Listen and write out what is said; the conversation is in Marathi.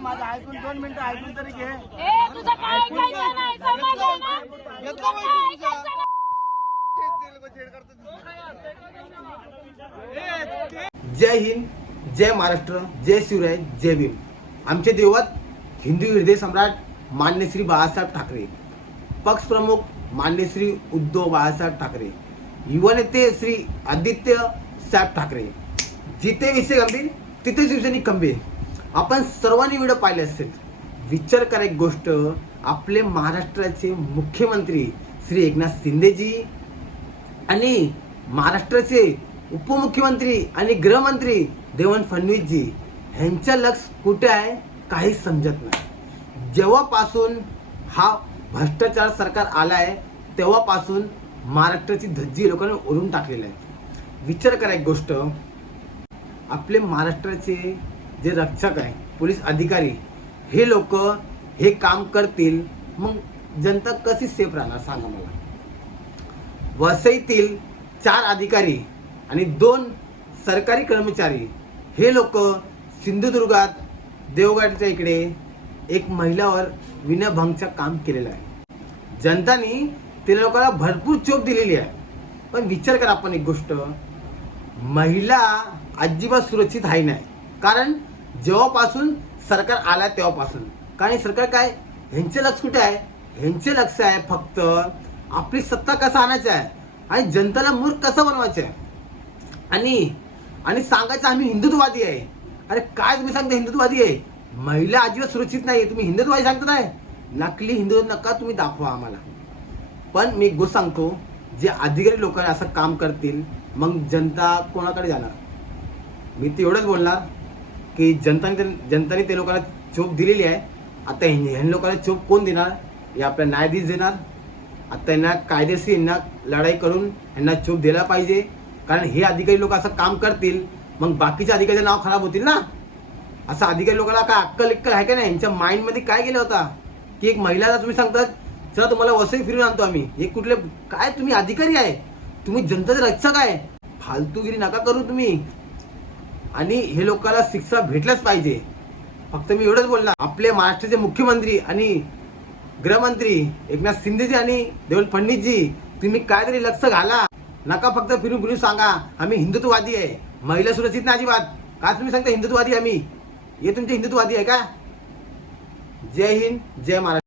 माझं ऐकून 2 मिनिटं ऐकून तरी घे. जय हिंद, जय महाराष्ट्र, जय शिवराय, जय भीम. आमचे दैवत हिंदू हृदय सम्राट मान्य श्री बाळासाहेब ठाकरे, पक्ष प्रमुख मान्य श्री उद्धव बाळासाहेब ठाकरे, युवा नेते श्री आदित्य साहेब ठाकरे. जिथे विषय गंभीर तिथे शिवसैनिक खंबीर. आपण सर्वांनी व्हिडिओ पाहिले असेल. विचार करा एक गोष्ट, आपले महाराष्ट्राचे मुख्यमंत्री श्री एकनाथ शिंदेजी आणि महाराष्ट्राचे उपमुख्यमंत्री आणि गृहमंत्री देवेंद्र फडणवीसजी ह्यांचं लक्ष कुठे आहे काही समजत नाही. जेव्हापासून हा भ्रष्टाचार सरकार आला आहे तेव्हापासून महाराष्ट्राची धज्जी लोकांनी ओढून टाकलेली आहे. विचार करा एक गोष्ट, आपले महाराष्ट्राचे जे रक्षक आहे पोलीस अधिकारी हे लोक हे काम करतील मग जनता कशी सेफ राहणार सांगा मला. वसईतील 4 अधिकारी आणि 2 सरकारी कर्मचारी हे लोक सिंधुदुर्गात देवगडच्या इकडे एक महिलावर विनयभंगचं काम केलेलं आहे. जनतानी त्या लोकांना भरपूर चोप दिलेली आहे. पण विचार करा आपण एक गोष्ट, महिला अजिबात सुरक्षित आहे नाही. कारण जेव्हापासून सरकार आला तेव्हापासून कारण सरकार काय ह्यांचे लक्ष कुठे आहे, ह्यांचे लक्ष आहे फक्त आपली सत्ता कसं आणायचं आहे आणि जनताला मूर्ख कसं बनवायचं आहे. आणि सांगायचं आम्ही हिंदुत्ववादी आहे. अरे काय तुम्ही सांगता हिंदुत्ववादी आहे? महिला अजिबात सुरक्षित नाही. तुम्ही हिंदुत्ववादी सांगता आहे. नकली हिंदुत्व नका तुम्ही दाखवा आम्हाला. पण मी एक गोष्ट सांगतो, जे अधिकारी लोक असं काम करतील मग जनता कोणाकडे जाणार. मी ते एवढंच बोलणार की जनताने ते लोकांना चोप दिलेली आहे. आता ह्या लोकांना चोप कोण देणार? हे आपल्या न्यायाधीश देणार. आता यांना कायदेशीर यांना लढाई करून यांना चोप द्यायला पाहिजे. कारण हे अधिकारी लोक असं काम करतील मग बाकीच्या अधिकाऱ्याचं नाव खराब होतील ना. असं अधिकारी लोकांना काय अक्कल आहे का नाही? यांच्या माइंडमध्ये काय गेलं होता की एक महिलाला तुम्ही सांगतात चला तुम्हाला वसई फिरून आणतो आम्ही. हे कुठले काय तुम्ही अधिकारी आहे? तुम्ही जनताचे रक्षक आहे. फालतूगिरी नका करू तुम्ही. आणि हे लोकांना शिक्षा भेटलाच पाहिजे. फक्त मी एवढंच बोलणार, आपले महाराष्ट्राचे मुख्यमंत्री आणि गृहमंत्री एकनाथ शिंदेजी आणि देवेंद्र फडणवीसजी तुम्ही काहीतरी लक्ष घाला. नका फक्त फिरून सांगा आम्ही हिंदुत्ववादी आहे. महिला सुरक्षित नाही अजिबात. काय तुम्ही सांगता हिंदुत्ववादी आम्ही? हे तुमचे हिंदुत्ववादी आहे का? जय हिंद, जय महाराष्ट्र.